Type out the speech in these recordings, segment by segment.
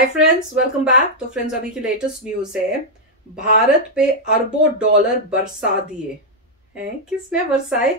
Hi friends, welcome back. तो friends, अभी की लेटेस्ट न्यूज है, भारत पे अरबों डॉलर बरसा दिए हैं। किसने बरसाए?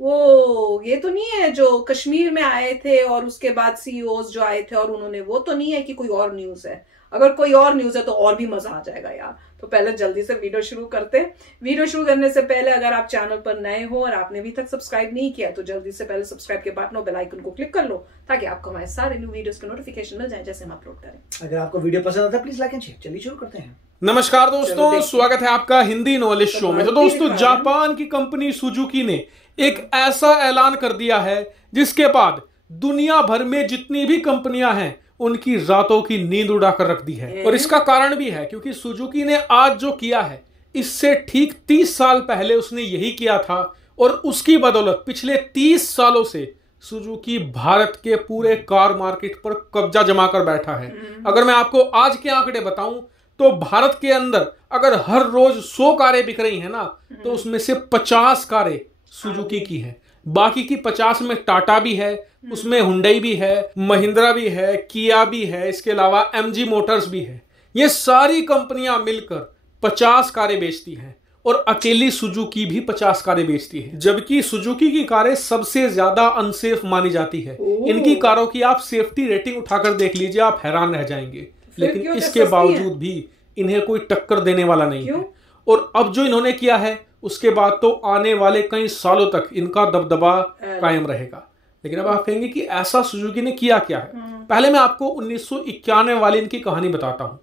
वो ये तो नहीं है जो कश्मीर में आए थे और उसके बाद सीईओज जो आए थे और उन्होंने, वो तो नहीं है कि कोई और न्यूज है? अगर कोई और न्यूज है तो और भी मजा आ जाएगा यार। तो पहले जल्दी से वीडियो शुरू करते हैं। वीडियो शुरू करने से पहले अगर आप चैनल पर नए हो और आपने अभी तक सब्सक्राइब नहीं किया तो जल्दी से पहले सब्सक्राइब के बटन और बेल आइकन को क्लिक कर लो ताकि आपको हमारे सारे न्यू वीडियोस के नोटिफिकेशन मिल जाए जैसे हम अपलोड करें। अगर आपको वीडियो पसंद आता है प्लीज लाइक एंड शेयर। चलिए शुरू करते हैं। नमस्कार दोस्तों, स्वागत है आपका हिंदी नॉलेज शो में। तो दोस्तों, जापान की कंपनी सुजुकी ने एक ऐसा ऐलान कर दिया है जिसके बाद दुनिया भर में जितनी भी कंपनियां हैं उनकी रातों की नींद उड़ाकर रख दी है। और इसका कारण भी है क्योंकि सुजुकी ने आज जो किया है इससे ठीक 30 साल पहले उसने यही किया था और उसकी बदौलत पिछले 30 सालों से सुजुकी भारत के पूरे कार मार्केट पर कब्जा जमा कर बैठा है। अगर मैं आपको आज के आंकड़े बताऊं तो भारत के अंदर अगर हर रोज 100 कारें बिक रही हैं ना, तो उसमें से 50 कारें सुजुकी की हैं। बाकी की 50 में टाटा भी है, उसमें हुंडई भी है, महिंद्रा भी है, किया भी है, इसके अलावा एमजी मोटर्स भी है। ये सारी कंपनियां मिलकर 50 कारें बेचती हैं और अकेली सुजुकी भी 50 कारें बेचती है, जबकि सुजुकी की कारें सबसे ज्यादा अनसेफ मानी जाती है। इनकी कारों की आप सेफ्टी रेटिंग उठाकर देख लीजिए, आप हैरान रह जाएंगे। लेकिन इसके बावजूद भी इन्हें कोई टक्कर देने वाला नहीं है। और अब जो इन्होंने किया है उसके बाद तो आने वाले कई सालों तक इनका दबदबा कायम रहेगा। लेकिन अब आप कहेंगे कि ऐसा सुजुकी ने किया क्या है? पहले मैं आपको 1991 वाली इनकी कहानी बताता हूं।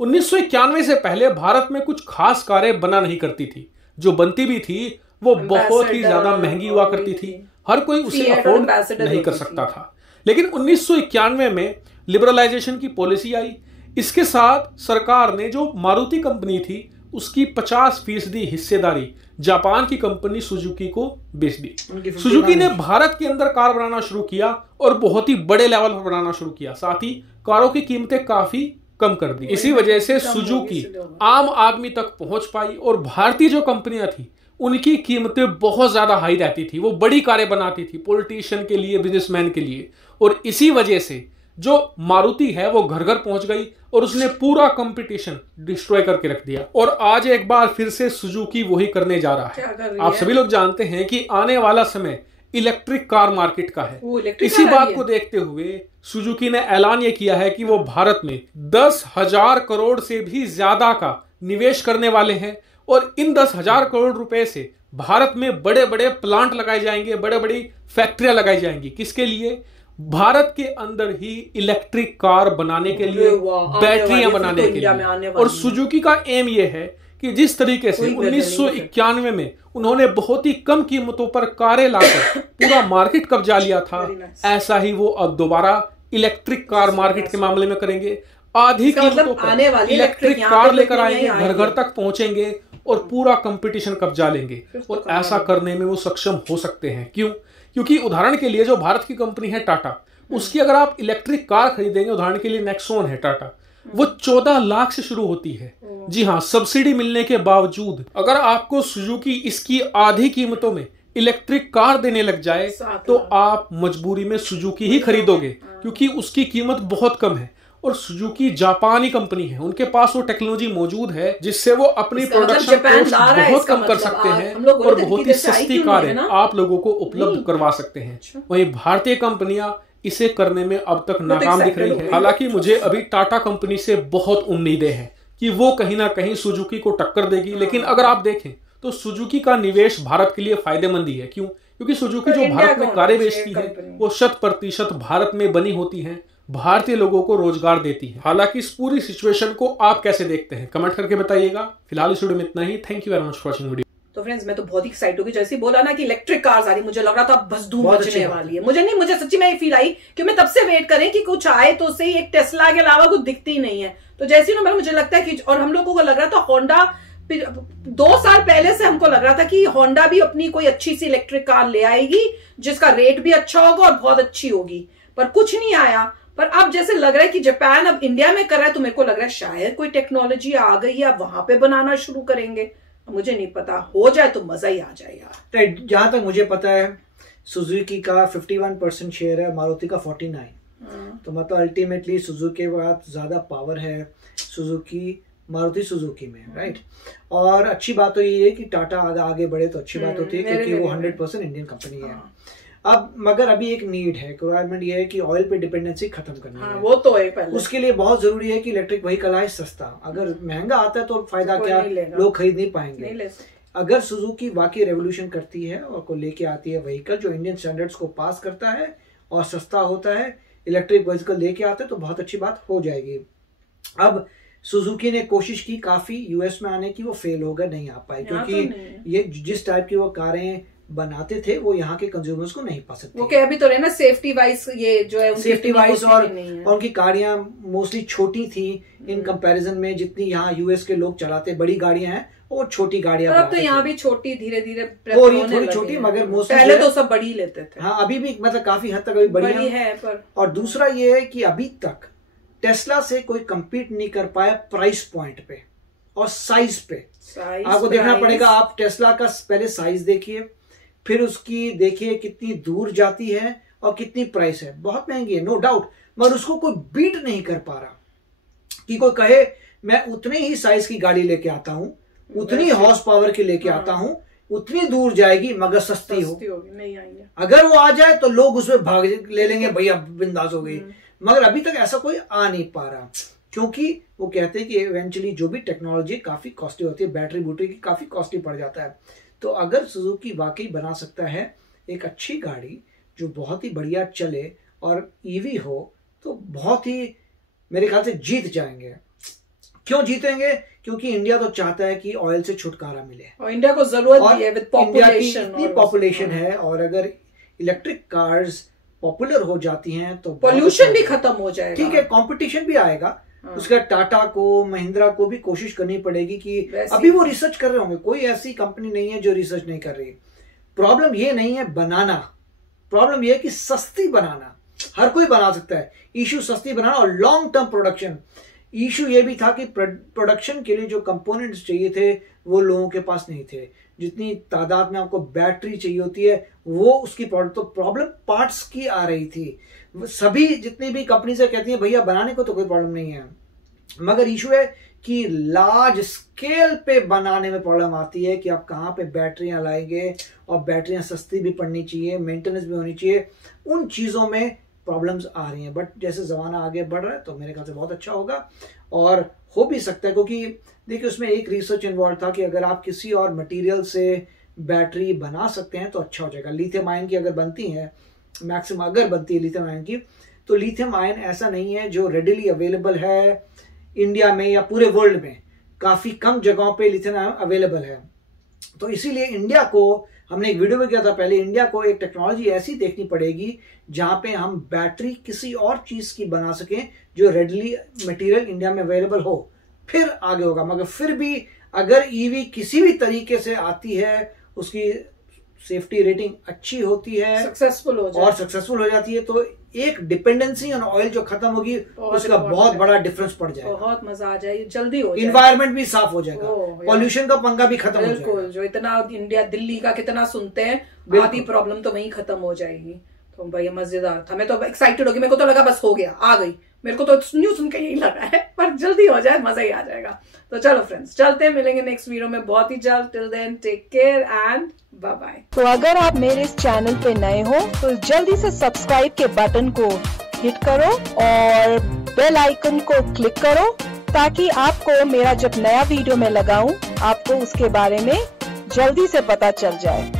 1991 से पहले भारत में कुछ खास कारें बना नहीं करती थी। जो बनती भी थी वो बहुत ही ज्यादा महंगी हुआ करती थी, हर कोई उसे अफोर्ड नहीं कर सकता था। लेकिन 1991 में लिबरलाइजेशन की पॉलिसी आई। इसके साथ सरकार ने जो मारुति कंपनी थी उसकी 50% हिस्सेदारी जापान की कंपनी सुजुकी को बेच दी। सुजुकी ने भारत के अंदर कार बनाना शुरू किया और बहुत ही बड़े लेवल पर बनाना शुरू किया। साथ ही कारों की कीमतें काफी कम कर दी। इसी वजह से सुजुकी आम आदमी तक पहुंच पाई और भारतीय जो कंपनियां थी उनकी कीमतें बहुत ज्यादा हाई रहती थी। वो बड़ी कारें बनाती थी पॉलिटिशियन के लिए, बिजनेसमैन के लिए। और इसी वजह से जो मारुति है वो घर घर पहुंच गई और उसने पूरा कंपटीशन डिस्ट्रॉय करके रख दिया। और आज एक बार फिर से सुजुकी वही करने जा रहा है। आप सभी लोग जानते हैं कि आने वाला समय इलेक्ट्रिक कार मार्केट का है। इसी बात को देखते हुए सुजुकी ने ऐलान यह किया है कि वो भारत में 10,000 करोड़ से भी ज्यादा का निवेश करने वाले हैं। और इन 10,000 करोड़ रुपए से भारत में बड़े बड़े प्लांट लगाए जाएंगे, बड़े बड़ी फैक्ट्रियां लगाई जाएंगी। किसके लिए? भारत के अंदर ही इलेक्ट्रिक कार बनाने के लिए, बैटरियां बनाने के लिए। और सुजुकी का एम यह है कि जिस तरीके से 1991 में उन्होंने बहुत ही कम कीमतों पर कारें लाकर पूरा मार्केट कब्जा लिया था, ऐसा ही वो अब दोबारा इलेक्ट्रिक कार मार्केट के मामले में करेंगे। आधी कीमतों पर इलेक्ट्रिक कार लेकर आएंगे, घर घर तक पहुंचेंगे और पूरा कंपटीशन कब्जा लेंगे। और ऐसा करने में वो सक्षम हो सकते हैं। क्यों? क्योंकि उदाहरण के लिए जो भारत की कंपनी है टाटा, उसकी अगर आप इलेक्ट्रिक कार खरीदेंगे, उदाहरण के लिए नेक्सॉन है टाटा, वो 14 लाख से शुरू होती है। जी हाँ, सब्सिडी मिलने के बावजूद अगर आपको सुजुकी इसकी आधी कीमतों में इलेक्ट्रिक कार देने लग जाए तो आप मजबूरी में सुजुकी ही खरीदोगे, क्योंकि उसकी कीमत बहुत कम है। और सुजुकी जापानी कंपनी है, उनके पास वो टेक्नोलॉजी मौजूद है जिससे वो अपनी प्रोडक्शन कॉस्ट बहुत कम कर सकते हैं और बहुत ही सस्ती कारें आप लोगों को उपलब्ध करवा सकते हैं। वहीं भारतीय कंपनियां इसे करने में अब तक नाकाम दिख रही है। हालांकि मुझे अभी टाटा कंपनी से बहुत उम्मीदें हैं कि वो कहीं ना कहीं सुजुकी को टक्कर देगी। लेकिन अगर आप देखें तो सुजुकी का निवेश भारत के लिए फायदेमंद ही है। क्यों? क्योंकि सुजुकी जो भारत में कारें बेचती है वो 100% भारत में बनी होती है, भारतीय लोगों को रोजगार देती है। हालांकि इस पूरी सिचुएशन को आप कैसे देखते हैं कमेंट करके बताइएगा। फिलहाल इस वीडियो में इतना ही। Thank you very much for watching video. तो फ्रेंड्स, मैं तो बहुत ही एक्साइट होगी जैसे बोला ना कि इलेक्ट्रिक कार्स आ रही, मुझे लग रहा था बस धूम मचने वाली है। मुझे सच्ची में फील आई कि मैं तब से वेट करें कि कुछ आए तो सही। एक टेस्ला के अलावा कुछ दिखती ही नहीं है। तो जैसे ही ना मुझे लगता है कि, और हम लोगों को लग रहा था होंडा, 2 साल पहले से हमको लग रहा था कि होंडा भी अपनी कोई अच्छी सी इलेक्ट्रिक कार ले आएगी जिसका रेट भी अच्छा होगा और बहुत अच्छी होगी, पर कुछ नहीं आया। पर अब जैसे लग रहा है कि जापान अब इंडिया में कर रहा है, तो मेरे को लग रहा है शायद कोई टेक्नोलॉजी आ गई है, वहां पे बनाना शुरू करेंगे। मुझे नहीं पता, हो जाए तो मजा ही आ जाए यार। जहां तक मुझे पता है सुजुकी का 51% शेयर है, मारुति का 49। तो मतलब अल्टीमेटली सुजुकी के बाद ज्यादा पावर है मारुति सुजुकी में, राइट। और अच्छी बात तो ये है कि टाटा आगे बढ़े तो अच्छी बात होती है, क्योंकि वो 100% इंडियन कंपनी है। अब मगर अभी एक नीड है, रिक्वायरमेंट ये है कि ऑयल पे डिपेंडेंसी खत्म करनी है। वो तो है पहले। उसके लिए बहुत जरूरी है कि इलेक्ट्रिक व्हीकल आए सस्ता। अगर महंगा आता है तो फायदा क्या, लोग खरीद नहीं पाएंगे। अगर सुजुकी वाकई रेवोल्यूशन करती है और को लेके आती है व्हीकल जो इंडियन स्टैंडर्ड्स को पास करता है और सस्ता होता है, इलेक्ट्रिक व्हीकल लेके आते हैं, तो बहुत अच्छी बात हो जाएगी। अब सुजुकी ने कोशिश की काफी यूएस में आने की, वो फेल हो गए, नहीं आ पाए, क्योंकि ये जिस टाइप की वो कारें बनाते थे वो यहाँ के कंज्यूमर्स को नहीं पसंद थी। वो कह भी तो रहे ना सेफ्टी वाइज, ये जो है सेफ्टी वाइज, और उनकी गाड़ियां मोस्टली छोटी थी इन कंपैरिजन में जितनी यहाँ यूएस के लोग चलाते। बड़ी गाड़ियां हैं, वो छोटी गाड़ियां। अब तो यहाँ भी छोटी धीरे धीरे थोड़ी छोटी, मगर मोस्टली पहले तो सब बड़ी लेते थे। हाँ, अभी भी मतलब काफी हद तक अभी बड़ी है पर। और दूसरा ये है कि अभी तक टेस्ला से कोई कम्पीट नहीं कर पाया प्राइस पॉइंट पे और साइज पे। आपको देखना पड़ेगा, आप टेस्ला का पहले साइज देखिए, फिर उसकी देखिए कितनी दूर जाती है और कितनी प्राइस है। बहुत महंगी है, नो डाउट, मगर उसको कोई बीट नहीं कर पा रहा। कि कोई कहे मैं उतने ही साइज की गाड़ी लेके आता हूं, उतनी हॉर्स पावर की लेके आता हूं, उतनी दूर जाएगी मगर सस्ती होगी, नहीं आएंगे। अगर वो आ जाए तो लोग उसमें भाग ले लेंगे, भैया बिंदास हो गई। मगर अभी तक ऐसा कोई आ नहीं पा रहा, क्योंकि वो कहते हैं कि इवेंचुअली जो भी टेक्नोलॉजी काफी कॉस्टली होती है, बैटरी की काफी कॉस्टली पड़ जाता है। तो अगर सुजुकी वाकई बना सकता है एक अच्छी गाड़ी जो बहुत ही बढ़िया चले और ईवी हो, तो बहुत ही मेरे ख्याल से जीत जाएंगे। क्यों जीतेंगे? क्योंकि इंडिया तो चाहता है कि ऑयल से छुटकारा मिले, और इंडिया को जरूरत भी है, विद पॉपुलेशन, इतनी पॉपुलेशन है। और अगर इलेक्ट्रिक कार्स पॉपुलर हो जाती हैं तो पोल्यूशन भी खत्म हो जाएगा। ठीक है, कंपटीशन भी आएगा। उसका टाटा को, महिंद्रा को भी कोशिश करनी पड़ेगी कि अभी वो रिसर्च कर रहे होंगे, कोई ऐसी कंपनी नहीं है जो रिसर्च नहीं कर रही। प्रॉब्लम ये नहीं है बनाना, प्रॉब्लम ये है कि सस्ती बनाना। हर कोई बना सकता है, इशू सस्ती बनाना और लॉन्ग टर्म प्रोडक्शन। इशू ये भी था कि प्रोडक्शन के लिए जो कंपोनेंट्स चाहिए थे वो लोगों के पास नहीं थे। जितनी तादाद में आपको बैटरी चाहिए होती है वो उसकी तो प्रॉब्लम पार्ट्स की आ रही थी। सभी जितनी भी कंपनी से कहती है भैया बनाने को तो कोई प्रॉब्लम नहीं है, मगर इशू है कि लार्ज स्केल पे बनाने में प्रॉब्लम आती है कि आप कहाँ पे बैटरियां लाएंगे, और बैटरियां सस्ती भी पड़नी चाहिए, मेंटेनेंस भी होनी चाहिए। उन चीजों में प्रॉब्लम्स आ रही हैं। बट जैसे जमाना आगे बढ़ रहा है तो मेरे ख्याल से बहुत अच्छा होगा, और हो भी सकता है, क्योंकि देखिए उसमें एक रिसर्च इन्वॉल्व था कि अगर आप किसी और मटेरियल से बैटरी बना सकते हैं तो अच्छा हो जाएगा। लिथियम आयन की अगर बनती है, मैक्सिमम अगर बनती है लिथियम आयन की, तो लिथियम आयन ऐसा नहीं है जो रेडिली अवेलेबल है इंडिया में या पूरे वर्ल्ड में। काफी कम जगहों पे लिथियम आयन अवेलेबल है। तो इसीलिए इंडिया को, हमने एक वीडियो में किया था पहले, इंडिया को एक टेक्नोलॉजी ऐसी देखनी पड़ेगी जहां पे हम बैटरी किसी और चीज की बना सकें जो रेडली मटेरियल इंडिया में अवेलेबल हो, फिर आगे होगा। मगर फिर भी अगर ईवी किसी भी तरीके से आती है, उसकी सेफ्टी रेटिंग अच्छी होती है, सक्सेसफुल हो जाती है, तो एक डिपेंडेंसी ऑन ऑयल जो खत्म होगी उसका बहुत बड़ा डिफरेंस पड़ जाएगा। बहुत मजा आ जाएगी, जल्दी हो जाएगा, इन्वायरमेंट भी साफ हो जाएगा, पॉल्यूशन का पंगा भी खत्म हो जाएगा। जो इतना इंडिया दिल्ली का कितना सुनते हैं, आधी प्रॉब्लम तो वहीं खत्म हो जाएगी। तो भैया मजेदार था, मैं तो एक्साइटेड हो गई, मेरे को तो लगा बस हो गया, आ गई। मेरे को तो न्यूज सुन के यही लगा है, पर जल्दी हो जाए मजा ही आ जाएगा। तो चलो फ्रेंड्स, चलते हैं, मिलेंगे नेक्स्ट वीडियो में बहुत ही जल्द। Till then take care and bye bye. तो अगर आप मेरे इस चैनल पे नए हो तो जल्दी से सब्सक्राइब के बटन को हिट करो और बेल आइकन को क्लिक करो, ताकि आपको मेरा जब नया वीडियो मैं लगाऊं आपको उसके बारे में जल्दी से पता चल जाए।